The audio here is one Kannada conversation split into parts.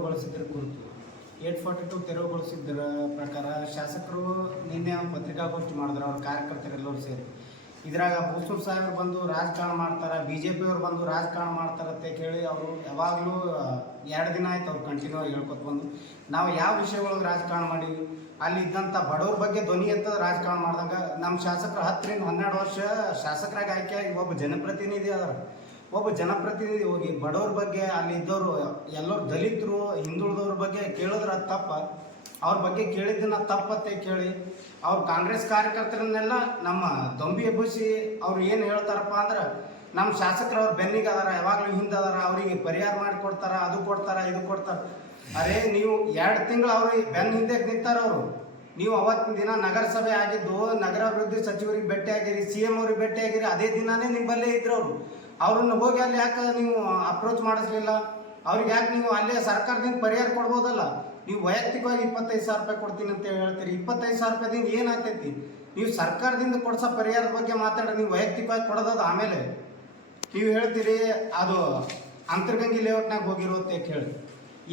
ತೆರವುಗೊಳಿಸಿದ್ರ ಕುರಿತು 842 ತೆರವುಗೊಳಿಸಿದ್ದರ ಪ್ರಕಾರ ಶಾಸಕರು ನಿನ್ನೆ ಪತ್ರಿಕಾಗೋಷ್ಠಿ ಮಾಡಿದ್ರು. ಅವ್ರ ಕಾರ್ಯಕರ್ತರೆಲ್ಲರೂ ಸೇರಿ ಇದ್ರಾಗ ಭೂಸೂರ್ ಸಾಹೇಬರು ಬಂದು ರಾಜಕಾರಣ ಮಾಡ್ತಾರೆ, BJP ಅವ್ರು ಬಂದು ರಾಜಕಾರಣ ಮಾಡ್ತಾರಂತೆ ಕೇಳಿ ಅವರು ಯಾವಾಗಲೂ 2 ದಿನ ಆಯ್ತು ಅವ್ರು ಕಂಟಿನ್ಯೂ ಆಗಿ ಹೇಳ್ಕೊತ ಬಂದು ನಾವು ಯಾವ ವಿಷಯಗಳಿಗೆ ರಾಜಕಾರಣ ಮಾಡೀವಿ, ಅಲ್ಲಿ ಇದ್ದಂಥ ಬಡವ್ರ ಬಗ್ಗೆ ಧ್ವನಿ ಎತ್ತದ ರಾಜಕಾರಣ ಮಾಡಿದಾಗ ನಮ್ಮ ಶಾಸಕರು 10 ರಿಂದ 12 ವರ್ಷ ಶಾಸಕರಾಗಿ ಆಯ್ಕೆಯಾಗಿ ಒಬ್ಬ ಜನಪ್ರತಿನಿಧಿ ಅದರ ಒಬ್ಬ ಜನಪ್ರತಿನಿಧಿ ಹೋಗಿ ಬಡವ್ರ ಬಗ್ಗೆ ಅಲ್ಲಿ ಇದ್ದವರು ಎಲ್ಲರೂ ದಲಿತರು ಹಿಂದುಳಿದವ್ರ ಬಗ್ಗೆ ಕೇಳಿದ್ರೆ ಅದು ತಪ್ಪ, ಅವ್ರ ಬಗ್ಗೆ ಕೇಳಿದ್ದನ್ನ ತಪ್ಪತ್ತೆ ಕೇಳಿ ಅವ್ರು ಕಾಂಗ್ರೆಸ್ ಕಾರ್ಯಕರ್ತರನ್ನೆಲ್ಲ ನಮ್ಮ ದೊಂಬಿ ಎಬ್ಬಿಸಿ ಅವ್ರು ಏನು ಹೇಳ್ತಾರಪ್ಪ ಅಂದ್ರೆ ನಮ್ಮ ಶಾಸಕರು ಅವ್ರ ಬೆನ್ನಿಗೆ ಅದಾರ, ಯಾವಾಗಲೂ ಹಿಂದೆ ಅದಾರ, ಅವರಿಗೆ ಪರಿಹಾರ ಮಾಡಿಕೊಡ್ತಾರ, ಅದು ಕೊಡ್ತಾರ ಇದು ಕೊಡ್ತಾರ. ಅರೇ ನೀವು 2 ತಿಂಗಳು ಅವ್ರಿಗೆ ಬೆನ್ನ ಹಿಂದೆ ನಿಂತಾರ ಅವರು. ನೀವು ಅವತ್ತಿನ ದಿನ ನಗರಸಭೆ ಆಗಿದ್ದು ನಗರಾಭಿವೃದ್ಧಿ ಸಚಿವರಿಗೆ ಭೇಟಿಯಾಗಿರಿ, CM ಅವ್ರಿಗೆ ಭೇಟಿಯಾಗಿರಿ, ಅದೇ ದಿನಾನೇ ನಿಮ್ಮಲ್ಲೇ ಇದ್ರು ಅವರು. ಅವ್ರನ್ನ ಹೋಗಿ ಅಲ್ಲಿ ಯಾಕೆ ನೀವು ಅಪ್ರೋಚ್ ಮಾಡಿಸ್ಲಿಲ್ಲ? ಅವ್ರಿಗೆ ಯಾಕೆ ನೀವು ಅಲ್ಲೇ ಸರ್ಕಾರದಿಂದ ಪರಿಹಾರ ಕೊಡ್ಬೋದಲ್ಲ? ನೀವು ವೈಯಕ್ತಿಕವಾಗಿ 25,000 ರೂಪಾಯಿ ಕೊಡ್ತೀನಿ ಅಂತ ಹೇಳ್ತೀರಿ. 25,000 ರೂಪಾಯಿದಿಂದ ಏನಾಗ್ತೈತಿ? ನೀವು ಸರ್ಕಾರದಿಂದ ಕೊಡ್ಸೋ ಪರಿಹಾರದ ಬಗ್ಗೆ ಮಾತಾಡ್ರಿ, ನೀವು ವೈಯಕ್ತಿಕವಾಗಿ ಕೊಡೋದು ಆಮೇಲೆ ನೀವು ಹೇಳ್ತೀರಿ ಅದು ಅಂತರ್ಗಂಗಿ ಲೇಔಟ್ನಾಗ ಹೋಗಿರುತ್ತೆ ಕೇಳಿ.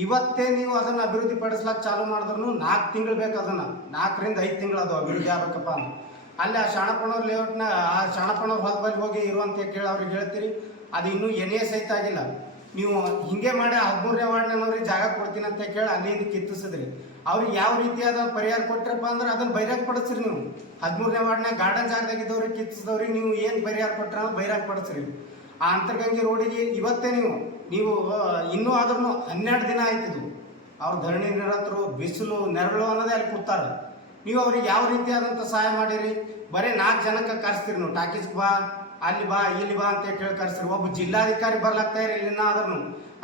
ಇವತ್ತೇ ನೀವು ಅದನ್ನು ಅಭಿವೃದ್ಧಿ ಪಡಿಸ್ಲಾಕ ಚಾಲು ಮಾಡಿದ್ರು 4 ತಿಂಗಳು ಬೇಕು. ಅದನ್ನು 4 ರಿಂದ 5 ತಿಂಗಳು ಅದು ಅಭಿವೃದ್ಧಿ ಆಗ್ಬೇಕಪ್ಪ ಅಂತ ಅಲ್ಲಿ ಆ ಶಾಣಪ್ಪನವ್ರ ಲೇಔಟ್ನ ಆ ಶಾಣಪ್ಪನವ್ರ ಹೊಲದಲ್ಲಿ ಹೋಗಿ ಇರುವಂತ ಕೇಳಿ ಅವ್ರಿಗೆ ಹೇಳ್ತೀರಿ, ಅದು ಇನ್ನೂ ಏನೇ ಸಹಿತ ಆಗಿಲ್ಲ. ನೀವು ಹಿಂಗೆ ಮಾಡಿ 13ನೇ ವಾರ್ಡ್ನವ್ರಿಗೆ ಜಾಗ ಕೊಡ್ತೀನಿ ಅಂತ ಕೇಳಿ ಅಲ್ಲಿಂದ ಕಿತ್ತಿಸಿದ್ರಿ. ಅವ್ರಿಗೆ ಯಾವ ರೀತಿಯಾದ ಪರಿಹಾರ ಕೊಟ್ಟರಪ್ಪ ಅಂದ್ರೆ ಅದನ್ನು ಬಹಿರಂಗ ಪಡಿಸ್ರಿ. ನೀವು 13ನೇ ವಾರ್ಡ್ನಾಗ ಗಾರ್ಡನ್ ಜಾಗದಾಗಿದ್ದವ್ರಿಗೆ ಕಿತ್ತಿಸಿದವ್ರಿಗೆ ನೀವು ಏನು ಪರಿಹಾರ ಕೊಟ್ಟರೆ ಅನ್ನೋದು ಬಹಿರಂಗ ಪಡಿಸ್ರಿ. ಆ ಅಂತರ್ಗಂಗೆ ರೋಡಿಗೆ ಇವತ್ತೇ ನೀವು ಇನ್ನೂ ಆದ್ರೂ 12 ದಿನ ಆಯ್ತಿದ್ದು ಅವ್ರು ಧರಣಿ ನಿರತರು, ಬಿಸಿಲು ನೆರಳು ಅನ್ನೋದೇ ಅಲ್ಲಿ ಕೂತಾರ. ನೀವು ಅವ್ರಿಗೆ ಯಾವ ರೀತಿಯಾದಂಥ ಸಹಾಯ ಮಾಡಿರಿ? ಬರೀ 4 ಜನಕ್ಕೆ ಕರೆಸ್ತೀರಿ. ನೀವು ಟಾಕೀಸ್ ಬಾ, ಅಲ್ಲಿ ಬಾ, ಇಲ್ಲಿ ಬಾ ಅಂತ ಕೇಳಿ ಕರೆಸ್ತೀರಿ. ಒಬ್ಬ ಜಿಲ್ಲಾಧಿಕಾರಿ ಬರ್ಲಾಗ್ತಾ ಇರಲಿಲ್ಲ, ಆದ್ರೂ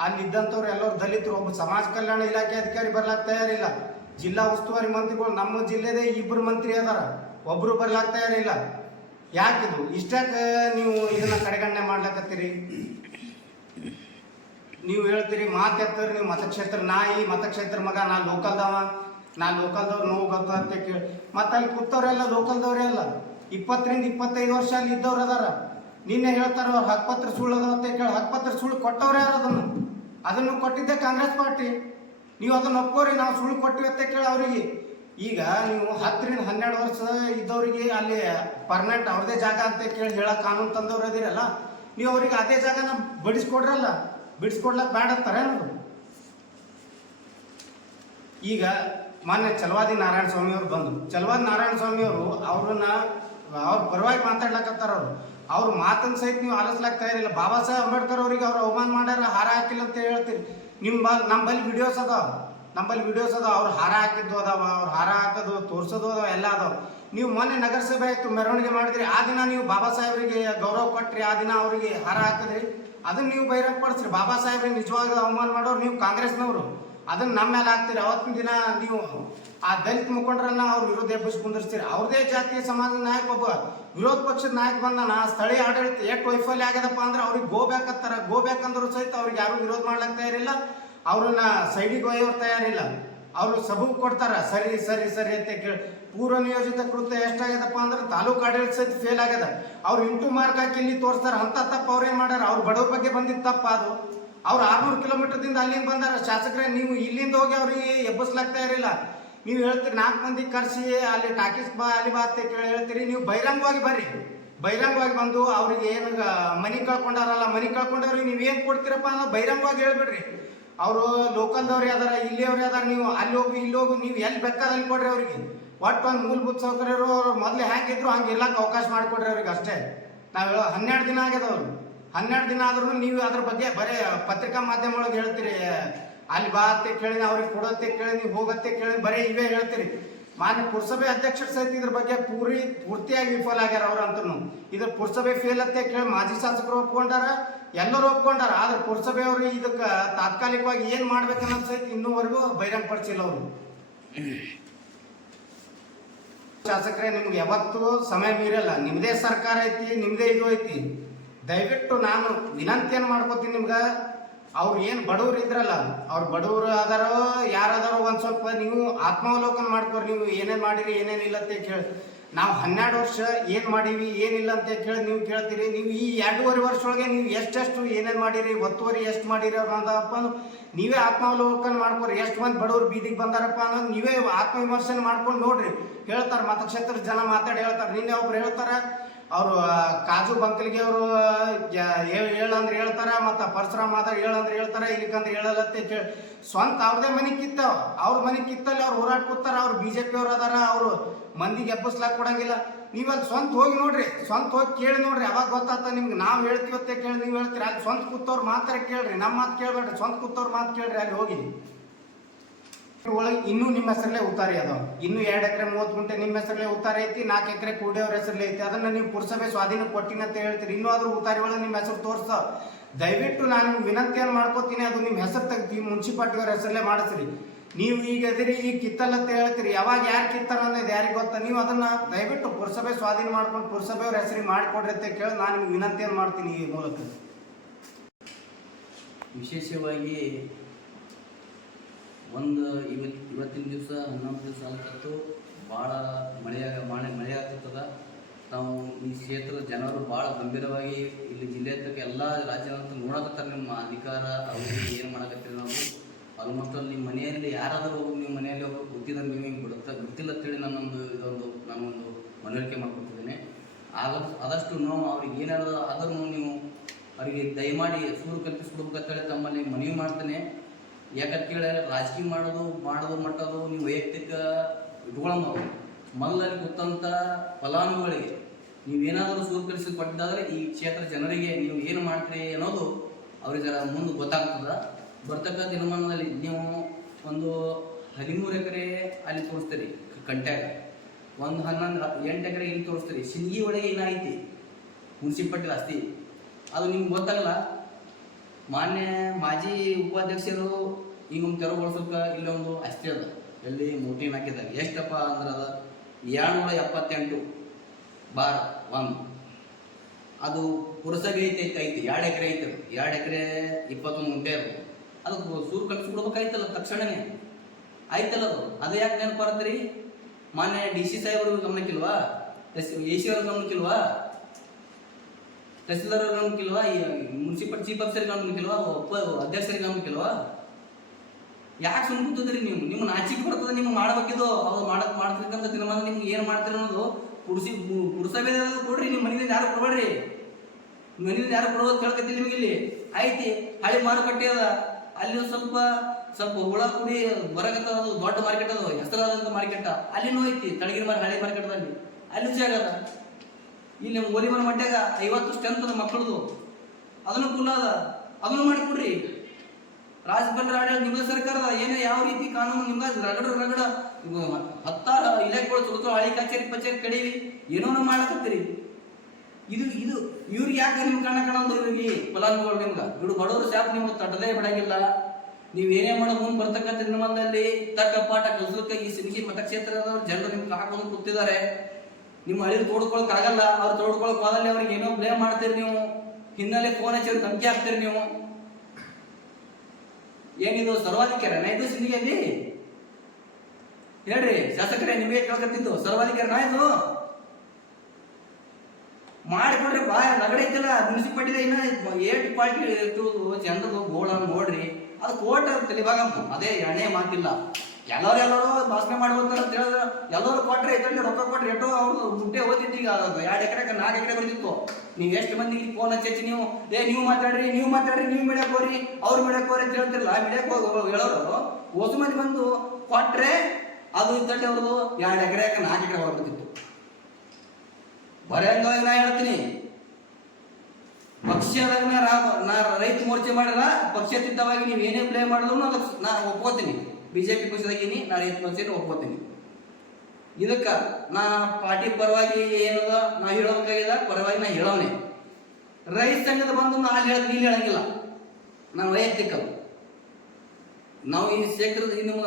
ಅಲ್ಲಿ ಇದ್ದಂಥವ್ರು ಎಲ್ಲರೂ ದಲಿತರು. ಒಬ್ಬ ಸಮಾಜ ಕಲ್ಯಾಣ ಇಲಾಖೆ ಅಧಿಕಾರಿ ಬರ್ಲಾಗ್ತಾ ಇರಲಿಲ್ಲ. ಜಿಲ್ಲಾ ಉಸ್ತುವಾರಿ ಮಂತ್ರಿಗಳು ನಮ್ಮ ಜಿಲ್ಲೆದೇ 2 ಮಂತ್ರಿ ಅದಾರ, ಒಬ್ರು ಬರ್ಲಾಗ್ತಾ ಇರಲಿಲ್ಲ. ಯಾಕಿದು ಇಷ್ಟಾಕ ನೀವು ಇದನ್ನ ಕಡೆಗಣನೆ ಮಾಡ್ಲಕತ್ತೀರಿ? ನೀವು ಹೇಳ್ತೀರಿ ಮಾತೆತ್ತರಿ, ನೀವು ಮತಕ್ಷೇತ್ರ ನಾಯಿ, ಮತಕ್ಷೇತ್ರ ಮಗ, ನಾ ಲೋಕಲ್ದವ್ರು ನೋವು ಗೊತ್ತ ಅಂತ ಕೇಳಿ ಮತ್ತೆ ಅಲ್ಲಿ ಕೂತವ್ರೆಲ್ಲ ಲೋಕಲ್ದವ್ರೇ ಅಲ್ಲ. 20 ರಿಂದ 25 ವರ್ಷ ಅಲ್ಲಿ ಇದ್ದವ್ರು ಅದಾರ. ನಿನ್ನೆ ಹೇಳ್ತಾರ ಅವ್ರು ಹಕ್ಕುಪತ್ರ ಸುಳ್ಳು ಅದಾವ ಅಂತ ಕೇಳಿ ಹಕ್ಕುಪತ್ರ ಸುಳ್ಳು ಕೊಟ್ಟವ್ರು ಯಾರು? ಅದನ್ನು ಕೊಟ್ಟಿದ್ದೆ ಕಾಂಗ್ರೆಸ್ ಪಾರ್ಟಿ. ನೀವು ಅದನ್ನು ಒಪ್ಕೋರಿ, ನಾವು ಸುಳ್ಳು ಕೊಟ್ಟಿವಿ ಅಂತ ಕೇಳಿ ಅವರಿಗೆ. ಈಗ ನೀವು 10 ರಿಂದ 12 ವರ್ಷ ಇದ್ದವರಿಗೆ ಅಲ್ಲಿ ಪರ್ಮನೆಂಟ್ ಅವ್ರದೇ ಜಾಗ ಅಂತ ಕೇಳಿ ಹೇಳಕ್ ಕಾನೂನು ತಂದವ್ರು ಅದಿರಲ್ಲ, ನೀವು ಅವ್ರಿಗೆ ಅದೇ ಜಾಗನ ಬಿಡಿಸ್ಕೊಡ್ರಲ್ಲ. ಬಿಡಿಸ್ಕೊಡ್ಲಕ್ ಬ್ಯಾಡ ಅಂತಾರೆ ಅನ್ನೋದು. ಈಗ ಮಾನ್ಯ ಚಲವಾದಿ ನಾರಾಯಣ ಸ್ವಾಮಿ ಅವರು ಬಂದರು. ಚಲವಾದಿ ನಾರಾಯಣ ಸ್ವಾಮಿ ಅವರು ಅವ್ರ ಪರವಾಗಿ ಮಾತಾಡ್ಲಕತ್ತಾರ. ಅವ್ರ ಮಾತನ್ನು ಸಹಿತ ನೀವು ಆಲಿಸ್ಲಾಗ್ತಾ ಇರಲಿಲ್ಲ. ಬಾಬಾ ಸಾಹೇಬ್ ಅಂಬೇಡ್ಕರ್ ಅವ್ರಿಗೆ ಅವ್ರು ಅವಮಾನ ಮಾಡ್ಯಾರ, ಹಾರ ಹಾಕಿಲ್ಲ ಅಂತ ಹೇಳ್ತೀರಿ. ನಮ್ಮಲ್ಲಿ ವಿಡಿಯೋಸ್ ಅದಾವ, ಅವ್ರು ಹಾರ ಹಾಕಿದ್ದು ಅದಾವ, ಅವ್ರು ಹಾರ ಹಾಕೋದು ತೋರ್ಸೋದು ಅದಾವ, ಎಲ್ಲ ಅದಾವ. ನೀವು ಮೊನ್ನೆ ನಗರಸಭೆ ಆಯ್ತು, ಮೆರವಣಿಗೆ ಮಾಡಿದ್ರಿ, ಆ ದಿನ ನೀವು ಬಾಬಾ ಸಾಹೇಬ್ರಿಗೆ ಗೌರವ ಕೊಟ್ರಿ, ಆ ದಿನ ಅವ್ರಿಗೆ ಹಾರ ಹಾಕಿದ್ರಿ. ಅದನ್ನ ನೀವು ಬಹಿರಂಗ ಪಡಿಸ್ರಿ. ಬಾಬಾ ಸಾಹೇಬ್ರಿಗೆ ನಿಜವಾಗ್ಲೂ ಅವಮಾನ ಮಾಡೋರು ನೀವು ಕಾಂಗ್ರೆಸ್ನವರು, ಅದನ್ನ ನಮ್ಮ ಮೇಲೆ ಹಾಕ್ತೀರಿ. ಅವತ್ತಿನ ದಿನ ನೀವು ಆ ದಲಿತ ಮುಖಂಡರನ್ನ ಅವ್ರ ವಿರೋಧ ಎಬ್ಬಿಸಿ ಕುಂದಿರ್ಸ್ತೀರಿ. ಅವ್ರದೇ ಜಾತಿಯ ಸಮಾಜದ ನಾಯಕ ಒಬ್ಬ ವಿರೋಧ ಪಕ್ಷದ ನಾಯಕ ಬಂದಾನ, ಸ್ಥಳೀಯ ಆಡಳಿತ ಎಷ್ಟು ವೈಫಲ್ಯ ಆಗ್ಯದಪ್ಪ ಅಂದ್ರೆ ಅವ್ರಿಗೆ ಗೋಬೇಕಂದ್ರು ಸಹಿತ ಅವ್ರಿಗೆ ಯಾರು ವಿರೋಧ ಮಾಡ್ಲಾಗ್ತಾ ಇರಲಿಲ್ಲ. ಅವ್ರನ್ನ ಸೈಡಿಗೆ ಒಯ್ಯೋರು ತಯಾರಿಲ್ಲ. ಅವರು ಸಬೂಬ್ ಕೊಡ್ತಾರ, ಸರಿ ಸರಿ ಸರಿ ಅಂತ ಕೇಳಿ. ಪೂರ್ವ ನಿಯೋಜಿತ ಕೃತ್ಯ ಎಷ್ಟಾಗ್ಯದಪ್ಪ ಅಂದ್ರೆ ತಾಲೂಕು ಆಡಳಿತ ಸಹಿತ ಫೇಲ್ ಆಗ್ಯದ. ಅವ್ರು ಇಂಟು ಮಾರ್ಕ್ ಹಾಕಿ ಇಲ್ಲಿ ತೋರಿಸ್ತಾರ. ಅಂತ ತಪ್ಪು ಅವ್ರೇನ್ ಮಾಡ್ಯಾರ? ಅವ್ರು ಬಡವ್ರ ಬಗ್ಗೆ ಬಂದಿದ್ದ ತಪ್ಪ ಅದು. ಅವ್ರು 600 ಕಿಲೋಮೀಟರ್ದಿಂದ ಅಲ್ಲಿಂದ ಬಂದಾರ ಶಾಸಕರೇ. ನೀವು ಇಲ್ಲಿಂದ ಹೋಗಿ ಅವ್ರಿಗೆ ಎಬ್ಬಿಸ್ಲಾಗ್ತಾ ಇರಲಿಲ್ಲ. ನೀವು ಹೇಳ್ತೀರಿ 4 ಮಂದಿ ಕರ್ಸಿ ಅಲ್ಲಿ ಟಾಕೀಸ್ ಬಾ, ಅಲ್ಲಿ ಬಾ ಅಂತ ಕೇಳಿ ಹೇಳ್ತೀರಿ. ನೀವು ಬಹಿರಂಗವಾಗಿ ಬರ್ರಿ, ಬಹಿರಂಗವಾಗಿ ಬಂದು ಅವ್ರಿಗೆ ಏನು ಮನಿ ಕಳ್ಕೊಂಡಾರಲ್ಲ, ಮನಿ ಕಳ್ಕೊಂಡವ್ರಿಗೆ ನೀವು ಏನು ಕೊಡ್ತೀರಪ್ಪ ಅನ್ನೋ ಬಹಿರಂಗವಾಗಿ ಹೇಳ್ಬಿಡ್ರಿ. ಅವರು ಲೋಕಲ್ದವ್ರು ಯಾವ್ದಾರ, ಇಲ್ಲಿಯವ್ರು ಯಾವ್ದಾರ, ನೀವು ಅಲ್ಲಿ ಹೋಗಿ ಇಲ್ಲಿ ಹೋಗಿ ನೀವು ಎಲ್ಲಿ ಬೇಕಾದಲ್ಲಿ ಕೊಡ್ರಿ ಅವ್ರಿಗೆ. ಒಟ್ಟು ಒಂದು ಮೂಲಭೂತ ಸೌಕರ್ಯರು ಮೊದಲೇ ಹ್ಯಾಂಗಿದ್ರು ಹಂಗೆ ಇರ್ಲಾಕ ಅವಕಾಶ ಮಾಡಿಕೊಡ್ರಿ ಅವ್ರಿಗೆ ಅಷ್ಟೇ. ನಾವು 12 ದಿನ ಆಗ್ಯದವ್ರು. 12 ದಿನ ಆದ್ರೂ ನೀವು ಅದ್ರ ಬಗ್ಗೆ ಬರೀ ಪತ್ರಿಕಾ ಮಾಧ್ಯಮ ಒಳಗೆ ಹೇಳ್ತೀರಿ, ಅಲ್ಲಿ ಬಾ ಅಂತ ಕೇಳಿ, ಅವ್ರಿಗೆ ಕೊಡತ್ತೆ ಕೇಳಿ, ನೀವು ಹೋಗತ್ತೆ ಕೇಳಿ, ಬರೀ ಇವೇ ಹೇಳ್ತೀರಿ. ಮಾನ್ಯ ಪುರಸಭೆ ಅಧ್ಯಕ್ಷರು ಸಹಿತ ಇದ್ರ ಬಗ್ಗೆ ಪೂರ್ತಿಯಾಗಿ ವಿಫಲ ಆಗ್ಯಾರ ಅವ್ರಂತೂ. ಇದ್ರ ಪುರಸಭೆ ಫೇಲ್ ಅಂತ ಕೇಳಿ ಮಾಜಿ ಶಾಸಕರು ಒಪ್ಕೊಂಡಾರ, ಎಲ್ಲರೂ ಒಪ್ಕೊಂಡಾರ. ಆದ್ರೆ ಪುರಸಭೆಯವರು ಇದಕ್ಕೆ ತಾತ್ಕಾಲಿಕವಾಗಿ ಏನ್ ಮಾಡ್ಬೇಕನ್ನೋದು ಸಹಿತ ಇನ್ನೂವರೆಗೂ ಬಹಿರಂಗ ಪಡಿಸಿಲ್ಲ ಅವರು. ಶಾಸಕರೇ, ನಿಮ್ಗೆ ಯಾವತ್ತೂ ಸಮಯ ಮೀರಲ್ಲ. ನಿಮ್ದೇ ಸರ್ಕಾರ ಐತಿ, ನಿಮ್ದೇ ಇದು ಐತಿ. ದಯವಿಟ್ಟು ನಾನು ವಿನಂತಿಯನ್ನು ಮಾಡ್ಕೋತೀನಿ ನಿಮ್ಗೆ, ಅವ್ರು ಏನು ಬಡವ್ರು ಇದ್ರಲ್ಲ, ಅವ್ರು ಬಡವರು ಅದಾರೋ ಯಾರದಾರೋ ಒಂದು ಸ್ವಲ್ಪ ನೀವು ಆತ್ಮಾವಲೋಕನ ಮಾಡ್ಕೋರಿ. ನೀವು ಏನೇನು ಮಾಡಿರಿ ಏನೇನಿಲ್ಲ ಅಂತ ಕೇಳಿ ನಾವು 12 ವರ್ಷ ಏನು ಮಾಡೀವಿ ಏನಿಲ್ಲ ಅಂತ ಕೇಳಿ ನೀವು ಕೇಳ್ತೀರಿ. ನೀವು ಈ 2.5 ವರ್ಷದೊಳಗೆ ನೀವು ಎಷ್ಟೆಷ್ಟು ಏನೇನು ಮಾಡಿರಿ, ಒತ್ತುವರಿ ಎಷ್ಟು ಮಾಡಿರಿ ಅನ್ನೋದಪ್ಪ ನೀವೇ ಆತ್ಮಾವಲೋಕನ ಮಾಡ್ಕೊರಿ. ಎಷ್ಟು ಮಂದಿ ಬಡವರು ಬೀದಿಗೆ ಬಂದಾರಪ್ಪ ಅನ್ನೋದು ನೀವೇ ಆತ್ಮವಿಮರ್ಶನೆ ಮಾಡ್ಕೊಂಡು ನೋಡ್ರಿ. ಹೇಳ್ತಾರೆ, ಮತಕ್ಷೇತ್ರದ ಜನ ಮಾತಾಡಿ ಹೇಳ್ತಾರೆ. ನಿನ್ನೆ ಒಬ್ರು ಹೇಳ್ತಾರೆ, ಅವರು ಕಾಜು ಬಂಕಲ್ಗೆ ಅವರು ಹೇಳಂದ್ರೆ ಹೇಳ್ತಾರ, ಮತ್ತು ಪರಶುರಾಮ್ ಮಾತಾಡಿ ಹೇಳಂದ್ರೆ ಹೇಳ್ತಾರೆ, ಇಲ್ಲಿಕಂದ್ರೆ ಹೇಳಲ್ಲತ್ತೆ ಕೇಳಿ ಸ್ವಂತ ಅವ್ರದೇ ಮನೆ ಕಿತ್ತಾವ. ಅವ್ರ ಮನೆ ಕಿತ್ತಲ್ಲಿ ಅವ್ರು ಹೋರಾಟ ಕೂತಾರ. ಅವ್ರು BJP ಅವ್ರು ಅದಾರ, ಅವರು ಮಂದಿಗೆ ಎಬ್ಬಿಸ್ಲಾಕ್ ಕೊಡಂಗಿಲ್ಲ. ನೀವಲ್ಲಿ ಸ್ವಂತ ಹೋಗಿ ನೋಡ್ರಿ, ಸ್ವಂತ ಹೋಗಿ ಕೇಳಿ ನೋಡ್ರಿ, ಅವಾಗ ಗೊತ್ತಾಗ್ತದೆ ನಿಮ್ಗೆ. ನಾವು ಹೇಳ್ತೀವತ್ತೆ ಕೇಳಿ ನೀವು ಹೇಳ್ತೀರಿ. ಅಲ್ಲಿ ಸ್ವಂತ ಕೂತವ್ರು ಮಾತ್ರ ಕೇಳ್ರಿ, ನಮ್ಮ ಮಾತು ಕೇಳ್ಬೇಡ್ರಿ, ಸ್ವಂತ ಕೂತವ್ರು ಮಾತು ಕೇಳ್ರಿ. ಅಲ್ಲಿ ಹೋಗಿ ಒಳಗೆ ಇನ್ನೂ ನಿಮ್ಮ ಹೆಸರಲ್ಲೇ ಉತ್ತಾರಿ ಅದಾವ. ಇನ್ನೂ 2 ಎಕರೆ 30 ಗುಂಟೆ ನಿಮ್ಮ ಹೆಸರಲ್ಲೇ ಉತ್ತಾರಿ ಐತಿ, 4 ಎಕರೆ ಕೂಡಿಯವ್ರ ಹೆಸರಲ್ಲೇ ಐತಿ. ಅದನ್ನ ನೀವು ಪುರಸಭೆ ಸ್ವಾಧೀನ ಕೊಟ್ಟಿನ ಅಂತ ಹೇಳ್ತೀರಿ. ಇನ್ನೂ ಆದ್ರೂ ಉತ್ತಾರಿ ಒಳಗೆ ನಿಮ್ಮ ಹೆಸರು ತೋರಿಸ್ತಾವ. ದಯವಿಟ್ಟು ನಾನು ನಿಮ್ಗೆ ವಿನಂತಿಯನ್ನು ಮಾಡ್ಕೋತೀನಿ, ಅದು ನಿಮ್ಮ ಹೆಸರು ತೆಗ್ದು ಮುನ್ಸಿಪಾಲ್ಟಿಯವ್ರ ಹೆಸರಲ್ಲೇ ಮಾಡಿಸ್ರಿ. ನೀವು ಈಗ ಅದಿರಿ, ಈಗ ಕಿತ್ತಲ್ಲ ಅಂತ ಹೇಳ್ತೀರಿ. ಯಾವಾಗ ಯಾರು ಕಿತ್ತಾರ ಅನ್ನೋದು ಯಾರಿಗೆ ಗೊತ್ತಾ? ನೀವು ಅದನ್ನ ದಯವಿಟ್ಟು ಪುರಸಭೆ ಸ್ವಾಧೀನ ಮಾಡ್ಕೊಂಡು ಪುರಸಭೆಯವ್ರ ಹೆಸರಿಗೆ ಮಾಡಿಕೊಡ್ರಿ ಅಂತ ಕೇಳಿ ನಾನು ನಿಮ್ಗೆ ವಿನಂತಿಯನ್ನು ಮಾಡ್ತೀನಿ ಈ ಮೂಲಕ. ವಿಶೇಷವಾಗಿ ಇವತ್ತಿನ ದಿವಸ 11 ದಿವಸ ಆಗತ್ತು, ಭಾಳ ಮಳೆ ಆಗ್ತದ. ನಾವು ಈ ಕ್ಷೇತ್ರದ ಜನರು ಭಾಳ ಗಂಭೀರವಾಗಿ ಇಲ್ಲಿ ಜಿಲ್ಲೆ ತಕ್ಕ ಎಲ್ಲ ರಾಜ್ಯದಂತ ನೋಡಕತ್ತಾರೆ. ನಿಮ್ಮ ಅಧಿಕಾರ ಅವ್ರಿಗೆ ಏನು ಮಾಡಕತ್ತೀರಿ ನಾವು ಆಲ್ಮೋಸ್ಟ್ ಅಲ್ಲಿ ನಿಮ್ಮ ಮನೆಯಲ್ಲಿ ಯಾರಾದರೂ ನಿಮ್ಮ ಮನೆಯಲ್ಲಿ ಒಬ್ಬರು ಗೊತ್ತಿದ್ದಾರೆ, ನೀವು ಹಿಂಗೆ ಗೊತ್ತಿಲ್ಲ ಅಂತೇಳಿ ನಾನೊಂದು ಮನವರಿಕೆ ಮಾಡ್ಕೊತಿದ್ದೇನೆ. ಆದಷ್ಟು ನಾವು ಅವ್ರಿಗೆ ಏನಾದ್ರು ಆದರೂ ನೀವು ಅವರಿಗೆ ದಯಮಾಡಿ ಸೂರು ಕಲ್ಪಿಸ್ಕೊಡ್ಬೇಕಂತೇಳಿ ತಮ್ಮಲ್ಲಿ ಮನವಿ ಮಾಡ್ತೇನೆ. ಯಾಕಂತ ಕೇಳಿ ರಾಜಕೀಯ ಮಾಡೋದು ಮಟ್ಟದು ನೀವು ವೈಯಕ್ತಿಕ ಇಟ್ಕೊಳ್ಳೋದು ಮೊದಲಲ್ಲಿ ಗೊತ್ತಂಥ ಫಲಾನುಭವಿಗಳಿಗೆ ನೀವೇನಾದರೂ ಸೂರು ಕಲಿಸಿ ಕೊಟ್ಟಿದ್ದಾದರೆ ಈ ಕ್ಷೇತ್ರ ಜನರಿಗೆ ನೀವು ಏನು ಮಾಡ್ತೀರಿ ಅನ್ನೋದು ಅವ್ರಿಗೆ ಮುಂದೆ ಗೊತ್ತಾಗ್ತದೆ. ಬರ್ತಕ್ಕ ದಿನಮಾನದಲ್ಲಿ ನೀವು ಒಂದು 13 ಎಕರೆ ಅಲ್ಲಿ ತೋರಿಸ್ತೀರಿ ಕಂಟ್ಯಾಗ, ಒಂದು 8 ಎಕರೆ ಇಲ್ಲಿ ತೋರಿಸ್ತೀರಿ. ಸಿಂಗಿ ಒಳಗೆ ಏನಾಯ್ತಿ ಮುನ್ಸಿಪಾಲ್ಟಿ ಆಸ್ತಿ ಅದು ನಿಮ್ಗೆ ಗೊತ್ತಾಗಲ್ಲ. ಮಾಜಿ ಉಪಾಧ್ಯಕ್ಷರು ಈಗ ತೆರವುಗೊಳಿಸೋಕೆ ಇಲ್ಲೊಂದು ಆಸ್ತಿ ಅದ, ಎಲ್ಲಿ ಮೋಟಿನ್ ಹಾಕಿದ್ದಾರೆ. ಎಷ್ಟಪ್ಪ ಅಂದ್ರೆ ಅದ 778/1 ಅದು ಪುರಸಭೆ ಐತಿ 2 ಎಕರೆ ಐತೆ. 2 ಎಕರೆ 21 ಗುಂಟೆ ಅದು. ಅದಕ್ಕೆ ಸೂರು ಕಲ್ಪಿಸ್ಕೊಡ್ಬೇಕಾಯ್ತಲ್ಲ ತಕ್ಷಣನೇ, ಆಯ್ತಲ್ಲ ಅದು ಯಾಕೆ ನೆನಪಾರತ್ರಿ? ಮಾನ್ಯ DC ಸಾಹೇಬರು ಗಮನಕ್ಕಿಲ್ವಾ? AC ಅವ್ರ ಗಮನಕ್ಕಿಲ್ವಾ? ತಹಸೀಲ್ದಾರ್ ಗಮನಕ್ಕಿಲ್ವಾ? ಈ ಮುನ್ಸಿಪಲ್ ಚೀಫ್ ಆಫೀಸರ್ ಗಮನಕ್ಕಿಲ್ವಾ? ಅಧ್ಯಕ್ಷರಿಗೆ ಗಮನಕ್ಕಿಲ್ವಾ? ಯಾಕೆ ಸುಮ್ಮನೆ ಕೂತಿದ್ರಿ ನೀವು? ನಿಮ್ಮ ನಾಚಿಕೆ ಬರ್ತದೆ. ನಿಮ್ಗೆ ಮಾಡ್ಬೇಕಿದ್ದು ಅವ್ರು ಮಾಡ್ತಕ್ಕಂಥ ದಿನಮಾನ ನಿಮ್ಗೆ ಏನು ಮಾಡ್ತೀರಿ ಅನ್ನೋದು ಪುರಸಭೆ ಕೊಡ್ರಿ. ನಿಮ್ಮ ಮನೆಯಿಂದ ಯಾರು ಕೊಡಬೇಡ್ರಿ, ಮನೆಯಿಂದ ಯಾರು ಕೊಡೋದು ಕೇಳ್ಕತ್ತೀನಿ ನಿಮ್ಗೆ. ಇಲ್ಲಿ ಐತಿ ಹಳೆ ಮಾರುಕಟ್ಟೆ ಅದ, ಅಲ್ಲಿ ಸ್ವಲ್ಪ ಹುಳ ಕುಡಿ ಬರಕತ್ತದ. ಅದು ದೊಡ್ಡ ಮಾರ್ಕೆಟ್ ಅದು, ಹೆಸರಾದಂಥ ಮಾರ್ಕೆಟ್. ಅಲ್ಲಿನೂ ಐತಿ ತಳಗಿನ ಹಳೆ ಮಾರ್ಕೆಟ್ದಲ್ಲಿ ಅಲ್ಲಿ ಜಾಗ ಅದ. ಇಲ್ಲಿ ಓಲಿಮರ ಮಟ್ಯಾಗ 50 ಸ್ಟ್ರೆಂತ್ ಅದ ಮಕ್ಕಳದು, ಅದನ್ನು ಕುಲ್ಲ ಅದ, ಅದನ್ನು ಮಾಡಿಕೊಡ್ರಿ. ರಾಜಬಂದ್ರ ಆಡಳಿತ ನಿಮ್ದ ಸರ್ಕಾರದ ಏನೇ ಯಾವ ರೀತಿ ಕಾನೂನು ನಿಮ್ಗೆ ರಗಡ 10 ಇಲಾಖೆಗಳು ಸುತ್ತ ಹಳಿ ಕಚೇರಿ ಕಡೀವಿ ಏನೋ ಮಾಡಕತ್ತೀರಿ. ಇದು ಇವ್ರಿಗೆ ಯಾಕೆ ನಿಮ್ಗೆ ಕಾಣೋದು? ಇವ್ರಿಗೆ ಫಲಾನುಭವಿಗಳು ನಿಮ್ಗೆ ಇವ್ರು ಬಡವರು ಶಾಪ್ ನಿಮ್ಗೆ ತಟ್ಟದೇ ಬಿಡಂಗಿಲ್ಲ. ನೀವೇನೇ ಮಾಡೋ ಮುಂದೆ ಬರ್ತಕ್ಕಂಥ ನಿರ್ಮಾಣದಲ್ಲಿ ತಕ್ಕ ಪಾಠ ಕಲಿಸೋಕೆ ಈ ಸಿಂಗಿ ಮತಕ್ಷೇತ್ರದ ಜನರು ನಿಮ್ಗೆ ಹಾಕೋದು ಕೂತಿದ್ದಾರೆ. ನಿಮ್ಮ ಹಳ್ಳಿ ತೋಡ್ಕೊಳಕ್ಕಾಗಲ್ಲ. ಅವ್ರು ತೋಡ್ಕೊಳಕ್ ಹೋದಲ್ಲಿ ಅವ್ರಿಗೆ ಏನೋ ಬ್ಲೇಮ್ ಮಾಡ್ತೀರಿ ನೀವು, ಹಿನ್ನೆಲೆ ಫೋನ್ ಹಚ್ಚಿ ಧಮಕಿ ಹಾಕ್ತೀರಿ ನೀವು. ಏನಿದು ಸರ್ವಾಧಿಕಾರನ ಇದು ಸಿಂಧಿಗೆಯಲ್ಲಿ? ಹೇಳ್ರಿ ಶಾಸಕರೇ, ನಿಮಗೆ ಕೇಳ್ಕತ್ತಿದ್ದು ಸರ್ವಾಧಿಕಾರನ ಇದು? ಮಾಡಿಕೊಡ್ರಿ ಬಾ. ರಗಡೆ ಐತಲ್ಲ ಮುನ್ಸಿಪಾಲ್ಟಿ ಇನ್ನ 8 ಪಾರ್ಟಿ ಜನರದು ಗೋಳ ನೋಡ್ರಿ. ಅದು ಕೋರ್ಟ್ ತಲೆಭಾಗ, ಅದೇ ಎಣ್ಣೆ ಮಾತಿಲ್ಲ. ಎಲ್ಲರೂ ಭಾಷಣ ಮಾಡ್ಬೋದಾರ ಅಂತ ಹೇಳಿದ್ರೆ ಎಲ್ಲರೂ ಕೊಟ್ರೆ ಇದರಲ್ಲಿ ರೊಕ್ಕ ಕೊಟ್ರೆ ಎಷ್ಟೋ ಅವ್ರದ್ದು ಗುಡ್ಡೆ ಓದಿತ್ತು. ಈಗ 2 ಎಕರೆ 4 ಎಕರೆ ಬರ್ತಿತ್ತು. ನೀವು ಎಷ್ಟು ಮಂದಿಗೆ ಫೋನ್ ಹಚ್ಚಿ ನೀವು ನೀವು ಮಾತಾಡ್ರಿ ನೀವು ಮೀಡಿಯಾಕ್ ಹೋಗ್ರಿ, ಅವ್ರು ಮೀಡಿಯಾಕ್ ಹೋಗ್ರಿ ಅಂತ ಹೇಳ್ತಿರಲ್ಲ. ಮೀಡಿಯಾಕ್ ಹೇಳೋರು ಹೊಸ ಮಂದಿ ಬಂದು ಕೊಟ್ರೆ ಅದು ಇದ್ದಲ್ಲಿ ಅವ್ರದ್ದು 2 ಎಕರೆ 4 ಎಕರೆ ಹೊರಬಿಡ್ತಿತ್ತು. ಬರೆಯಂಗಾಗಿ ನಾ ಹೇಳ್ತೀನಿ, ಪಕ್ಷದಾಗ ನಾ ರೈತ ಮೋರ್ಚೆ ಮಾಡಿಲ್ಲ, ಪಕ್ಷಾತೀತವಾಗಿ ನೀವು ಏನೇ ಪ್ಲೇ ಮಾಡಿದ್ರು ಅದಕ್ಕೆ ನಾ ಒಪ್ಕೋತೀನಿ. BJP ಪಕ್ಷದಾಗಿನಿ, ನಾ ರೈತ ಮೋರ್ಚೆ ಒಪ್ಕೋತೀನಿ. ಇದಕ್ಕೆ ನಾ ಪಾರ್ಟಿ ಪರವಾಗಿ ಏನದ ನಾ ಹೇಳೋಬೇಕಾಗಿಲ್ಲ, ಪರವಾಗಿ ನಾ ಹೇಳೋನೆ. ರೈತ ಸಂಘದ ಬಂದು ನಾ ಅಲ್ಲಿ ಹೇಳಿದ್ರೆ ಇಲ್ಲಿ ಹೇಳಂಗಿಲ್ಲ. ನಾನು ವೈಯಕ್ತಿಕ ನಾವು ಈ ಕ್ಷೇತ್ರದ ನಿಮ್ಮ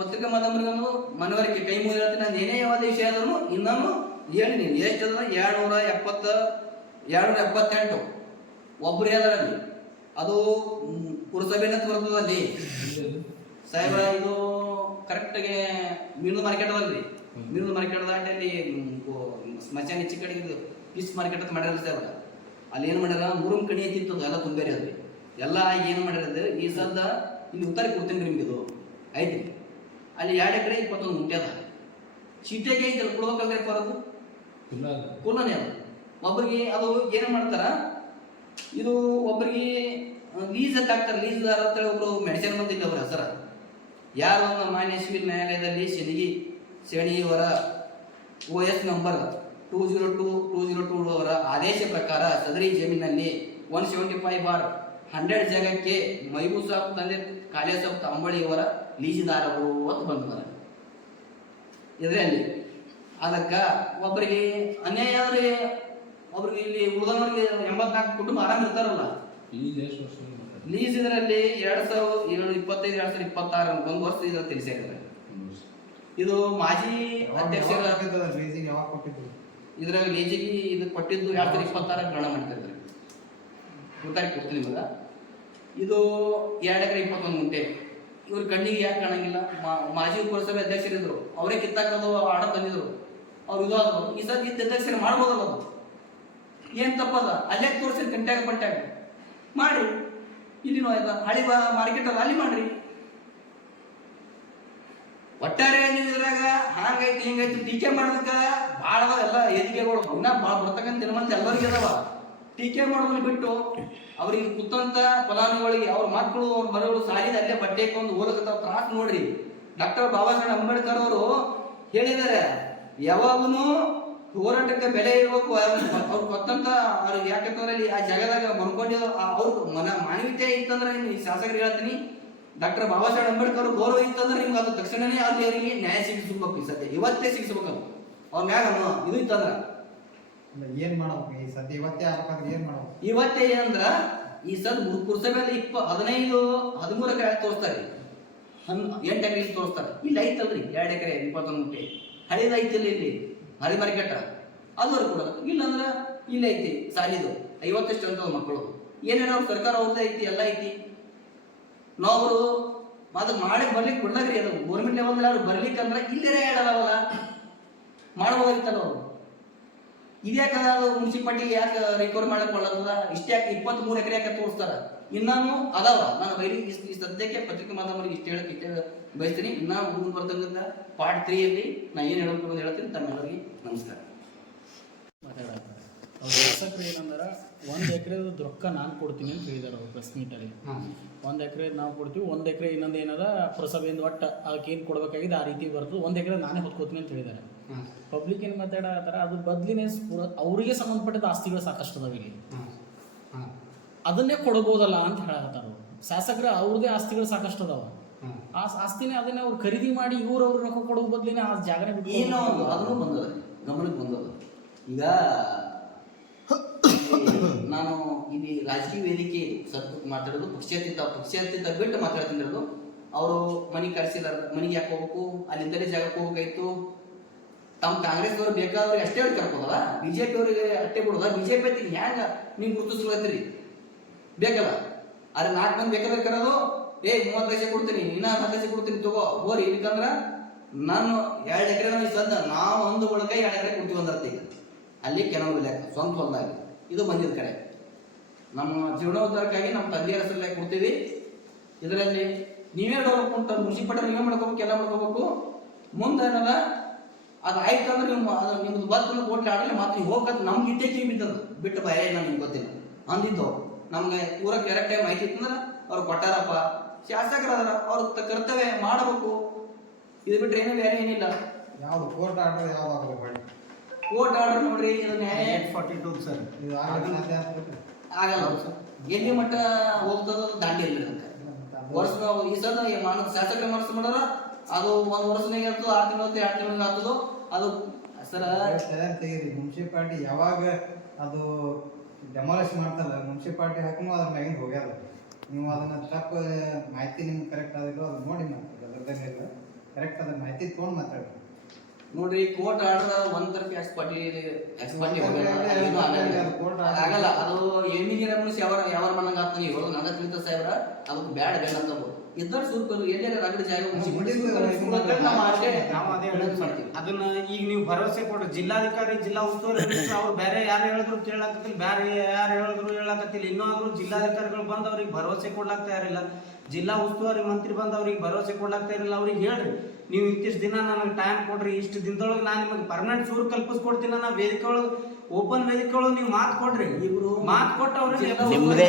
ಪತ್ರಿಕಾ ಮಾಧ್ಯಮರಿಗೂ ಮನವರಿಕೆ ಕೈ ಮುಗಿ ಹೇಳ್ತೀನಿ. ನಾನು ಏನೇ ಯಾವುದೇ ವಿಷಯ ಆದ್ರೂ ಇನ್ನೂ ಹೇಳಿದ್ದೀನಿ. ಎಷ್ಟದ 278 ಒಬ್ಬರು ಹೇಳರಲ್ಲಿ ಅದು ಪುರಸಭೆನ ತೋರ್ತದಲ್ಲಿ ಸಾಹೇಬ್ರ. ಇದು ಕರೆಕ್ಟಾಗಿ ಮೀನು ಮಾರ್ಕೆಟ್ ಅದಲ್ರಿ, ಮಿರ್ಲ್ ಮಾರ್ಕೆಟ್ ದಾಟಿ ಅಲ್ಲಿ ಸ್ಮಶಾನ ಹೆಚ್ಚು ಕಡೆಗೆ ಇದು ಪೀಸ್ ಮಾರ್ಕೆಟ್ ಅಂತ ಮಾಡ್ಯಾರಲ್ಲ ಸಾಹೇಬ್ರ, ಅಲ್ಲಿ ಏನು ಮಾಡ್ಯಾರ ಮೂರಮ್ ಕಣಿ ಐತಿತ್ತು ಎಲ್ಲ ತುಂಬೇರಿ ಅದ್ರಿ ಎಲ್ಲ ಏನು ಮಾಡ್ಯಾರ ಈ ಸದ್ದ ಇಲ್ಲಿ ಉತ್ತರ ಕೊಡ್ತೀನಿ ನಿಮ್ಗೆ ಇದು ಐತಿ ಅಲ್ಲಿ 2 ಎಕರೆ 21 ಗುಂಟೆ ಅದ ಚೀಟಿಯಾಗಿ ಐತಿ ಅಲ್ಲಿ ಕೊಡ್ಬೇಕಲ್ರಿ ಬರೋದು ಕುಲ್ಲನೇ ಅದು ಒಬ್ಬರಿಗೆ ಅದು ಏನು ಮಾಡ್ತಾರ ಇದು ಒಬ್ಬರಿಗೆ ಲೀಸ್ ಹಾಕ್ತಾರೆ ಲೀಸ್ದಾರ ಅಂತೇಳಿ ಒಬ್ರು ಮೆಡಿಸಿನ್ ಬಂದಿಲ್ಲ ಅವ್ರ ಹೆಸರ ಯಾರು ಮಾನ್ಯ ಸಿವಿಲ್ ನ್ಯಾಯಾಲಯದಲ್ಲಿ ಶನಿಯವರ OS ನಂಬರ್ 202 ಅವರ ಆದೇಶ ಪ್ರಕಾರ ಸದರಿ ಜಮೀನಲ್ಲಿ 175/100 ಜಾಗಕ್ಕೆ ಮೈಬೂಬ್ ಸಾಬ್ ತಂದೆ ಕಾಲೇ ಸಾಬ್ ತಾಂಬಳಿ ಅವರ ಲೀಸಿದಾರರು ಅಂತ ಬಂದಿದ್ದಾರೆ ಇದರಲ್ಲಿ. ಅದಕ್ಕೆ ಒಬ್ಬರಿಗೆ ಅನ್ಯಾಯ ಆದ್ರೆ ಒಬ್ರಿಗೆ ಇಲ್ಲಿ ಉಳಿದವರಿಗೆ 84 ಕುಟುಂಬ ಆರಾಮ್ ಇರ್ತಾರಲ್ಲ. ಲೀಸ್ ಇದರಲ್ಲಿ 2025 2026 ಒಂದು ವರ್ಷ ಇದ್ರ ತಿಳಿಸಿದ್ದಾರೆ. ಇದು ಮಾಜಿ ಅಧ್ಯಕ್ಷರ ಇದ್ರಾಗ ಲೀಜಿಗೆ ಇದು ಕೊಟ್ಟಿದ್ದು 2026 ಗಣನ ಮಾಡ್ತಿರ್ತಾರೆ. ಗೊತ್ತಾಗಿ ಕೊಡ್ತೀನಿ ನಿಮ್ಗೆ. ಇದು 2 ಎಕರೆ 21 ಗುಂಟೆ. ಇವ್ರ ಕಣ್ಣಿಗೆ ಯಾಕೆ ಕಾಣಂಗಿಲ್ಲ? ಮಾಜಿ ಪುರಸಭೆ ಅಧ್ಯಕ್ಷರಿದ್ರು, ಅವರೇ ಕಿತ್ತಾಕೋದು ಆಡ ತಂದಿದ್ರು, ಅವ್ರು ಇದು ಆದ್ರು. ಈ ಸತಿ ಅಧ್ಯಕ್ಷರು ಮಾಡ್ಬೋದಲ್ಲ, ಅದು ಏನ್ ತಪ್ಪದ? ಅಲ್ಲೇ ತೋರಿಸಿ ಕಂಟ್ಯಾಗ ಪಂಟ್ಯಾಗ ಮಾಡ್ರಿ. ಇಲ್ಲಿನೂ ಆಯ್ತಾ ಹಳಿ ಮಾರ್ಕೆಟ್ ಅಲ್ಲ, ಅಲ್ಲಿ ಮಾಡ್ರಿ. ಒಟ್ಟಾರೆ ಇದ್ರಾಗ ಹಂಗೈತಿ ಹಿಂಗೈತಿ ಟೀಕೆ ಮಾಡೋದಕ್ಕ ಭಾಳ ಎಲ್ಲ ಏರಿಕೆಗಳು ಇನ್ನ ಭಾಳ ಬರ್ತಕ್ಕಂಥ ದಿನಮಂತ ಎಲ್ಲರಿಗೆ ಅದಾವ. ಟೀಕೆ ಮಾಡೋದನ್ನ ಬಿಟ್ಟು ಅವ್ರಿಗೆ ಕೂತಂತ ಫಲಾನುಭವಿಗಳಿಗೆ ಅವ್ರ ಮಕ್ಕಳು ಅವ್ರ ಮನೆಗಳು ಸಾಲಿದ ಅಲ್ಲೇ ಬಟ್ಟೆ ಹಾಕೊಂಡು ಓದಕತ್ತಾವ ತ್ರಾಸ ನೋಡ್ರಿ. ಡಾಕ್ಟರ್ ಬಾಬಾ ಸಾಹೇಬ್ ಅಂಬೇಡ್ಕರ್ ಅವರು ಹೇಳಿದ್ದಾರೆ, ಯಾವಾಗನು ಹೋರಾಟಕ್ಕೆ ಬೆಲೆ ಇರಬೇಕು. ಅವ್ರು ಕೊತ್ತಂತ ಅವ್ರಿಗೆ ಯಾಕಂತಂದ್ರೆ ಆ ಜಾಗದಾಗ ಮನ್ಕೊಂಡಿರೋ ಅವ್ರ ಮಾನವೀಯತೆ ಇತ್ತಂದ್ರೆ ಈ ಶಾಸಕರಿಗೆ ಹೇಳ್ತೀನಿ, ಡಾಕ್ಟರ್ ಬಾಬಾ ಸಾಹೇಬ್ ಅಂಬೇಡ್ಕರ್ ಗೌರವ ಇತ್ತಂದ್ರೆ ನಿಮ್ಗೆ ಅದು ತಕ್ಷಣನೇ ಅಲ್ಲಿ ಅವರಿಗೆ ನ್ಯಾಯ ಸಿಗಿಸ್ಬೇಕು. ಈ ಸದ್ಯ ಇವತ್ತೇ ಸಿಗಿಸ್ಬೇಕು. ಅವ್ರ ಮ್ಯಾಗ ಇದು ಇತ್ತಂದ್ರ ಏನ್ ಮಾಡ್ಬೇಕು? ಈ ಸದ್ಯ ಇವತ್ತೇ ಆಗ್ಬೇಕಂದ್ರೆ ಏನ್ ಮಾಡ್ಬೇಕು? ಇವತ್ತೇ ಏನಂದ್ರ ಈ ಸದ್ ಪುರಸಭೆಯಲ್ಲಿ 13 ಎಕರೆ ತೋರಿಸ್ತಾರೆ, 8 ಎಕರೆ ತೋರಿಸ್ತಾರೆ. ಇಲ್ಲಿ ಐತಲ್ರಿ 2 ಎಕರೆ 21 ಗುಂಟೆ ಹಳಿದ ಐತಿಲ್ಲ, ಇಲ್ಲಿ ಹಳಿ ಮಾರ್ಕೆಟ್ ಅದುವರೆಗೆ ಕೊಡೋದು. ಇಲ್ಲಂದ್ರ ಇಲ್ಲಿ ಐತಿ ಸಾಲಿದು 50 ಅಂತ ಮಕ್ಕಳು ಏನೇನೋ ಅವ್ರ ಸರ್ಕಾರ ಅವ್ರದ್ದು ಐತಿ, ಎಲ್ಲ ಐತಿ. ನಾವು ಅದು ಮಾಡಿ ಬರ್ಲಿಕ್ಕೆ ಕೊಡ್ಲಾಗ್ರಿ. ಅದು ಗೌರ್ಮೆಂಟ್ ಲೆವೆಲ್ ಅವ್ರು ಬರ್ಲಿಕ್ಕಂದ್ರೆ ಇಲ್ಲೇ ಹೇಳಲ್ಲ ಮಾಡ್ಬೋದಾಗಿತ್ತಲ್ಲ ಅವರು. ಇದ್ಯಾಕೆ ಅದು ಮುನ್ಸಿಪಾಲ್ಟಿ ಯಾಕೆ ರಿಕವರ್ ಮಾಡಕೊಳ್ಳದ? ಇಷ್ಟ್ಯಾಕೆ 23 ಎಕರೆ ಯಾಕೆ ತೋರಿಸ್ತಾರ? ಇನ್ನೂ ಅದಾವ. ನಾನು ಬೈರಿ ಈ ಸದ್ಯಕ್ಕೆ ಪತ್ರಿಕೆ ಮಾಧ್ಯಮರಿಗೆ ಇಷ್ಟ ಹೇಳಕ್ಕೆ ಬಯಸ್ತೀನಿ. ಇನ್ನ ಮುಂದೆ ಬರ್ತಕ್ಕಂಥ ಪಾರ್ಟ್ 3ಯಲ್ಲಿ ನಾ ಏನು ಹೇಳಬೇಕು ಅಂತ ಹೇಳ್ತೀನಿ. ತಮ್ಮೆಲ್ಲರಿಗೆ ನಮಸ್ಕಾರ. ಅವ್ರ ಶಾಸಕರು ಏನಂದ್ರೆ 1 ಎಕರೆ ರೊಕ್ಕ ನಾನು ಕೊಡ್ತೀನಿ ಅಂತ ಹೇಳಿದಾರೆ ಅವ್ರು ಪ್ರೆಸ್ ಮೀಟಲ್ಲಿ. 1 ಎಕರೆ ನಾವು ಕೊಡ್ತೀವಿ, 1 ಎಕರೆ ಇನ್ನೊಂದು ಏನದ ಪುರಸಭೆಯಿಂದ ಒಟ್ಟು ಅದಕ್ಕೆ ಏನು ಕೊಡಬೇಕಾಗಿದೆ ಆ ರೀತಿ ಬರ್ತದೆ. 1 ಎಕರೆ ನಾನೇ ಹೊತ್ಕೋತೀನಿ ಅಂತ ಹೇಳಿದ್ದಾರೆ. ಪಬ್ಲಿಕ್ ಏನು ಮಾತಾಡತ್ತಾರ, ಅದು ಬದ್ಲಿನೇ ಅವರಿಗೆ ಸಂಬಂಧಪಟ್ಟಿದ್ದ ಆಸ್ತಿಗಳು ಸಾಕಷ್ಟು ಅದಾವ ಇಲ್ಲಿ, ಅದನ್ನೇ ಕೊಡ್ಬೋದಲ್ಲ ಅಂತ ಹೇಳತ್ತಾರ. ಶಾಸಕರು ಅವ್ರದೇ ಆಸ್ತಿಗಳು ಸಾಕಷ್ಟು ಅದಾವ, ಆ ಆಸ್ತಿನೇ ಅದನ್ನೇ ಅವ್ರು ಖರೀದಿ ಮಾಡಿ ಅವ್ರ ರೊಕ್ಕ ಕೊಡೋ ಬದ್ಲಿನೇ ಆ ಜಾಗನೇ ಬಿಟ್ಟು ಏನೋ ಅದನ್ನು ಬಂದದ ಗಮನಕ್ಕೆ ಬಂದದ. ಈಗ ನಾನು ಇಲ್ಲಿ ರಾಜಕೀಯ ವೇದಿಕೆ ಮಾತಾಡೋದು ಪಕ್ಷಾತೀತ ಬಿಟ್ಟು ಮಾತಾಡ್ತಿರೋದು. ಅವರು ಮನೆಗೆ ಕರೆಸಿದಾರ, ಮನೆಗೆ ಯಾಕೆ ಹೋಗ್ಬೇಕು, ಅಲ್ಲಿಂದಲೇ ಜಾಗಕ್ಕೆ ಹೋಗ್ಬೇಕಾಯ್ತು. ತಮ್ಮ ಕಾಂಗ್ರೆಸ್ ಅವರು ಬೇಕಾದವ್ರಿಗೆ ಅಷ್ಟೇ ಅವ್ರಿಗೆ ಕರ್ಕೋದಲ್ಲ, ಬಿಜೆಪಿ ಅವರಿಗೆ ಅಷ್ಟೇ ಬಿಡೋದ? ಬಿಜೆಪಿ ಐತಿ ಹ್ಯಾಂಗ ನೀವು ಗುರುತಿಸ್ಲತ್ತೀರಿ? ಬೇಕಲ್ಲ. ಆದ್ರೆ 4 ಮಂದಿ ಬೇಕಾದ್ರೆ ಕರೋದು, 30 ಲಕ್ಷ ಕೊಡ್ತೀನಿ, ಇನ್ನ 10 ಲಕ್ಷ ಕೊಡ್ತೀನಿ ತಗೋ ಹೋರಿ. ಇಲ್ಲಿಕಂದ್ರ ನಾನು 2 ಎಕರೆ ಸದ್ದ ನಾವು ಒಂದು ಒಳಕೈ 2 ಎಕರೆ ಕೊಡ್ತೀವಿ ಅಂದರ್ತ. ಈಗ ಅಲ್ಲಿ ಕೆಲವು ಲೆಕ್ಕ ಸ್ವಂತ ಹೊಲದಾಗ ಇದು ಬಂದಿದ್ದ ಕಡೆ ನಮ್ಮ ಜೀವನೋದ್ಧಾರಕ್ಕಾಗಿ ನಮ್ಮ ತಂದೆಯ ಹೆಸರಲ್ಲೇ ಕೊಡ್ತೀವಿ. ಇದರಲ್ಲಿ ನೀವೇ ಡೆವಲಪ್ಮೆಂಟ್ ಮುನ್ಸಿಪಾಲ್ಟಿ ನೀವೇ ಮಾಡ್ಕೋಬೇಕು, ಎಲ್ಲ ಮಾಡ್ಕೋಬೇಕು. ಮುಂದೆ ಏನದ ಅದು ಆಯ್ತು ಅಂದ್ರೆ ನಿಮ್ದು ಬರ್ತಂದ್ರೆ ಕೋಟ್ಲಿ ಆಡಲಿ ಮಾತ್ರ ನೀವು ಹೋಗತ್ ನಮ್ಗೆ ಇಟ್ಟೇ ಕಿವಿ ಬಿದ್ದದು ಬಿಟ್ಟು ಬೇರೆ ನಿಮ್ಗೆ ಗೊತ್ತಿಲ್ಲ ಅಂದಿದ್ದು. ನಮ್ಗೆ ಪೂರ ಕರೆಕ್ಟ್ ಟೈಮ್ ಆಯ್ತು ಅಂದ್ರೆ ಅವ್ರು ಕೊಟ್ಟಾರಪ್ಪ, ಶಾಸಕರಾದ್ರ ಅವ್ರ ಕರ್ತವ್ಯ ಮಾಡಬೇಕು. ಇದು ಬಿಟ್ರೆ ಏನೂ ಬೇರೆ ಏನಿಲ್ಲ. ಯಾವ್ದು ಕೋರ್ಟ್ ಆರ್ಡರ್ ಯಾವ್ದು ಆಗಲ್ಲ? ಕೋರ್ಟ್ ಆರ್ಡರ್ ನೋಡ್ರಿ, ಇದು ನ್ಯಾಯ 842 ಸರ್. ಇದು ಆಗಲ್ಲ ಸರ್. ಎಲ್ಲಿ ಮಟ್ಟ ಹೋಗ್ತದ ದಾಂಡಿ ಇಲ್ಲ ವರ್ಷ. ಈ ಸಲ ಶಾಸಕರ ಮನಸ್ಸು ಮಾಡೋರ ಅದು 1 ವರ್ಷನಾಗ ಇರ್ತದೆ, 6 ತಿಂಗಳು 2 ತಿಂಗಳಿಗೆ ಆಗ್ತದೋ ಅದು ಸರ. ತೆಗೀರಿ. ಮುನ್ಸಿಪಾಲ್ಟಿ ಯಾವಾಗ ಅದು ಡೆಮಾಲಿಷ್ ಮಾಡ್ತಾರಲ್ಲ, ಮುನ್ಸಿಪಾಲ್ಟಿ ಹಾಕಿ ಅದ್ರ ಮ್ಯಾಗಿಂದ ಹೋಗ್ಯಾರ. ನೀವು ಅದನ್ನ ತಪ್ಪು ಮಾಹಿತಿ ನಿಮ್ಗೆ ಕರೆಕ್ಟ್ ಆದಿಲ್ಲ ಅದು ನೋಡಿ ಮಾತಾಡಿ. ಅದ್ರದ್ದೇನಿಲ್ಲ, ಕರೆಕ್ಟ್ ಅದ್ರ ಮಾಹಿತಿ ತೊಗೊಂಡು ಮಾತಾಡಿ. ನೋಡ್ರಿ, ಕೋರ್ಟ್ ಆರ್ಡರ್ ಒಂದರಕ್ಕೆ ಎಕ್ಸ್ಪರ್ಟಿ ಆಗಲ್ಲ. ಅದು ಎಣ್ಣಿಗೆ ಯಾವ ಮನಂಗ ಆಗ್ತಾನೆ ಹೇಳೋದು ನಂಗೆ ತಿಳಿತ ಸಾಹೇಬ್ರ. ಅದಕ್ಕೆ ಬ್ಯಾಡ ಬೇಡ ಅಂತ ಇದ್ದಾರ ಸೂರ್ಕರು ಎಲ್ಲೆಲ್ಲ ರಗಡ ಜಾಗ ನಾವು ಅದೇ ಹೇಳೋದು ಸರ್. ಅದನ್ನ ಈಗ ನೀವು ಭರವಸೆ ಕೊಡ್ರಿ, ಜಿಲ್ಲಾಧಿಕಾರಿ ಜಿಲ್ಲಾ ಉಸ್ತುವಾರಿ ಅವ್ರು ಬೇರೆ ಯಾರು ಹೇಳಿದ್ರು ಕೇಳಾಕತ್ತಿಲ್ಲ, ಬೇರೆ ಯಾರು ಹೇಳಿದ್ರು ಹೇಳಾಕತ್ತಿಲ್ಲ. ಇನ್ನಾದ್ರೂ ಜಿಲ್ಲಾಧಿಕಾರಿಗಳು ಬಂದು ಅವ್ರಿಗೆ ಭರವಸೆ ಕೊಡ್ಲಾಕ್ ತಯಾರಿಲ್ಲ, ಜಿಲ್ಲಾ ಉಸ್ತುವಾರಿ ಮಂತ್ರಿ ಬಂದು ಅವ್ರಿಗೆ ಭರವಸೆ ಕೊಡ್ಲಾಕ್ ತಯಾರಿಲ್ಲ. ಅವ್ರಿಗೆ ಹೇಳ್ರಿ, ನೀವು ಇಷ್ಟಿಷ್ಟು ದಿನ ನನಗೆ ಟೈಮ್ ಕೊಡ್ರಿ, ಇಷ್ಟು ದಿನದೊಳಗೆ ನಾನು ನಿಮಗೆ ಪರ್ಮನೆಂಟ್ ಸೂರು ಕಲ್ಪಿಸ್ಕೊಡ್ತೀನಿ. ನಾ ವೇದಿಕೆ ಒಳಗೆ ಓಪನ್ ವೇದಿಕೆ ಒಳಗೆ ನೀವು ಮಾತು ಕೊಡ್ರಿ, ಮಾತು ಕೊಟ್ಟು ನಿಮ್ಮದೇ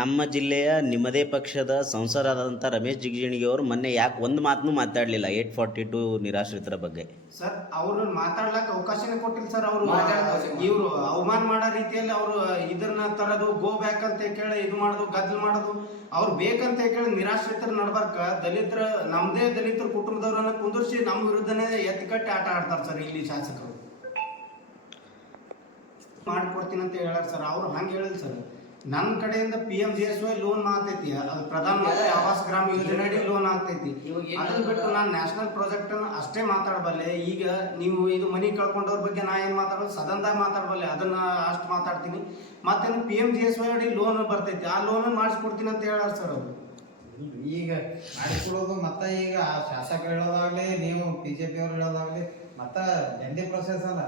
ನಮ್ಮ ಜಿಲ್ಲೆಯ ನಿಮ್ಮದೇ ಪಕ್ಷದ ಸಂಸದರಾದಂಥ ರಮೇಶ್ ಜಿಗಜಿಣಗಿ ಅವರು ಮೊನ್ನೆ ಯಾಕೆ ಒಂದು ಮಾತನ್ನು ಮಾತಾಡಲಿಲ್ಲ 842 ನಿರಾಶ್ರಿತರ ಬಗ್ಗೆ? ಸರ್ ಅವ್ರು ಮಾತಾಡ್ಲಕ್ಕ ಅವಕಾಶನೇ ಕೊಟ್ಟಿಲ್ಲ ಸರ್. ಅವರು ಮಾತಾಡೋದು ಇವರು ಅವಮಾನ ಮಾಡೋ ರೀತಿಯಲ್ಲಿ ಅವರು ಇದನ್ನ ತರದು, ಗೋ ಬ್ಯಾಕ್ ಅಂತ ಕೇಳಿ ಇದು ಮಾಡೋದು, ಗದ್ದಲು ಮಾಡೋದು. ಅವ್ರು ಬೇಕಂತ ಕೇಳಿ ನಿರಾಶ್ರಿತರ ನಡ್ಬಾರ್ಕ ದಲಿತರ, ನಮ್ದೇ ದಲಿತರ ಕುಟುಂಬದವ್ರನ್ನ ಕುಂದಿರ್ಸಿ ನಮ್ಮ ವಿರುದ್ಧನೇ ಎತ್ತಿಕಟ್ಟಿ ಆಟ ಆಡ್ತಾರೆ ಸರ್ ಇಲ್ಲಿ ಶಾಸಕರು. ಮಾಡ್ಕೊಡ್ತೀನಿ ಅಂತ ಹೇಳಾರ ಸರ್. ಅವ್ರು ಹಂಗೆ ಹೇಳಿಲ್ಲ ಸರ್. ನನ್ನ ಕಡೆಯಿಂದ PMGSY ಲೋನ್ ಆಗ್ತೈತಿ, ಅದು ಪ್ರಧಾನ ಮಂತ್ರಿ ಆವಾಸ್ ಗ್ರಾಮ ಯೋಜನೆ ಅಡಿ ಲೋನ್ ಆಗ್ತೈತಿ. ಅದನ್ನ ಬಿಟ್ಟು ನಾನು ನ್ಯಾಷನಲ್ ಪ್ರಾಜೆಕ್ಟ್ ಅಷ್ಟೇ ಮಾತಾಡಬಲ್ಲೆ. ಈಗ ನೀವು ಇದು ಮನಿ ಕಳ್ಕೊಂಡವ್ರ ಬಗ್ಗೆ ನಾ ಏನ್ ಮಾತಾಡೋದು, ಸದನದಾಗ ಮಾತಾಡಬಲ್ಲೆ, ಅದನ್ನ ಅಷ್ಟು ಮಾತಾಡ್ತೀನಿ. ಮತ್ತೇನು PMGSY ಅಡಿ ಲೋನ್ ಬರ್ತೈತಿ, ಆ ಲೋನ್ ಮಾಡಿಸ್ಕೊಡ್ತೀನಿ ಅಂತ ಹೇಳಾರ ಸರ್ ಅವರು. ಈಗ ಮಾಡಿಕೊಡೋದು ಮತ್ತೆ ಈಗ ಆ ಶಾಸಕರು ಹೇಳೋದಾಗ್ಲಿ, ನೀವು BJP ಅವ್ರು ಹೇಳೋದಾಗ್ಲಿ, ಮತ್ತೆ ಜಂಟಿ ಪ್ರೊಸೆಸ್ ಅಲ್ಲ.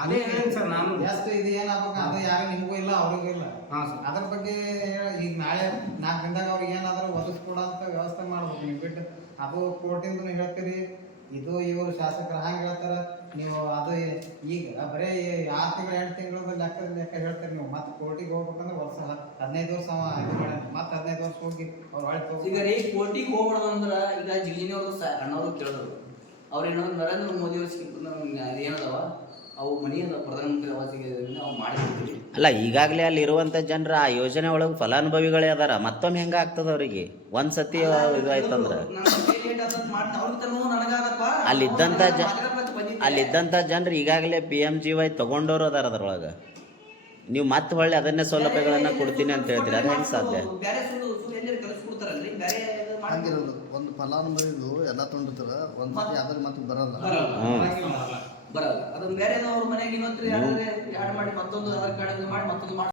ಅದೇ ಹೇಳೇನ್ ಸರ್ ನಾನು. ಎಷ್ಟು ಇದು ಏನಾಗ್ಬೇಕು ಅದು ಯಾರು ನಿಮಗೂ ಇಲ್ಲ ಅವ್ರಿಗೂ ಇಲ್ಲ. ಹಾಂ ಸರ್. ಅದ್ರ ಬಗ್ಗೆ ಈಗ ನಾಳೆ 4 ದಿನದಾಗ ಅವ್ರಿಗೆ ಏನಾದರೂ ಒದಗಿಸ್ಕೊಡೋಂಥ ವ್ಯವಸ್ಥೆ ಮಾಡ್ಬೇಕು. ನೀವು ಬಿಟ್ಟು ಅದು ಕೋರ್ಟಿಂದ ಹೇಳ್ತೀರಿ, ಇದು ಇವರು ಶಾಸಕರು ಹಂಗೆ ಹೇಳ್ತಾರ. ನೀವು ಅದು ಈಗ ಬರೀ 6 ತಿಂಗಳು 8 ತಿಂಗಳ ಲೆಕ್ಕ ಹೇಳ್ತೀರಿ ನೀವು. ಮತ್ತೆ ಕೋರ್ಟಿಗೆ ಹೋಗ್ಬೇಕಂದ್ರೆ ವರ್ಷ 15 ವರ್ಷ ಇದು ಮಾಡ್ಯಾನ, ಮತ್ತೆ 15 ವರ್ಷ ಹೋಗಿ ಅವ್ರು ಆಳ್ತು. ಈಗ ರೀ ಕೋರ್ಟಿಗೆ ಹೋಗ್ಬಾರ್ದು ಅಂದ್ರೆ ಈಗ ಜಿಗಿನಿ ಅವರು ಅಣ್ಣವರು ಕೇಳಿದ್ರು. ಅವ್ರು ಏನಂದ್ರೆ ನರೇಂದ್ರ ಮೋದಿ ಅವ್ರ ಏನದವ ಅವು ಮನಿ ಅದ ಪ್ರಧಾನಮಂತ್ರಿ ಆವಾಸ್ ನಾವು ಮಾಡಿರ್ತೀವಿ. ಅಲ್ಲ, ಈಗಾಗಲೇ ಅಲ್ಲಿ ಇರುವಂಥ ಜನರು ಆ ಯೋಜನೆ ಒಳಗೆ ಫಲಾನುಭವಿಗಳೇ ಅದಾರ. ಮತ್ತೊಮ್ಮೆ ಹೆಂಗೆ ಆಗ್ತದ ಅವರಿಗೆ? ಒಂದು ಸತಿ ಇದು ಆಯ್ತಂದ್ರೆ ಅಲ್ಲಿದ್ದಂಥ ಜನರು ಈಗಾಗಲೇ PMGY ತಗೊಂಡವರು ಅದಾರ ಅದ್ರೊಳಗೆ. ನೀವು ಮತ್ತೆ ಹೊಳ್ಳಿ ಅದನ್ನೇ ಸೌಲಭ್ಯಗಳನ್ನು ಕೊಡ್ತೀನಿ ಅಂತ ಹೇಳ್ತೀರಿ, ಅದು ಹೆಂಗೆ ಸಾಧ್ಯ? ಹಂಗಿರೋದು ಒಂದು ಫಲಾನುಭವಿಗಳು ಎಲ್ಲ ತೊಗೊಂಡಿರ್ತಾರ, ಒಂದು ಸತಿ ಅದ್ರ ಮತ್ತೆ ಬರಲ್ಲ. ಬರಲ್ಲ. ಅದನ್ನ ಬೇರೆ ಅವ್ರ ಮನೆಗೆ ಇನ್ನೊಂದು ಯಾಡ್ ಮಾಡಿ ಮತ್ತೊಂದು ಆಧಾರ್ ಕಾರ್ಡ್ ಮಾಡಿ ಮತ್ತೊಂದು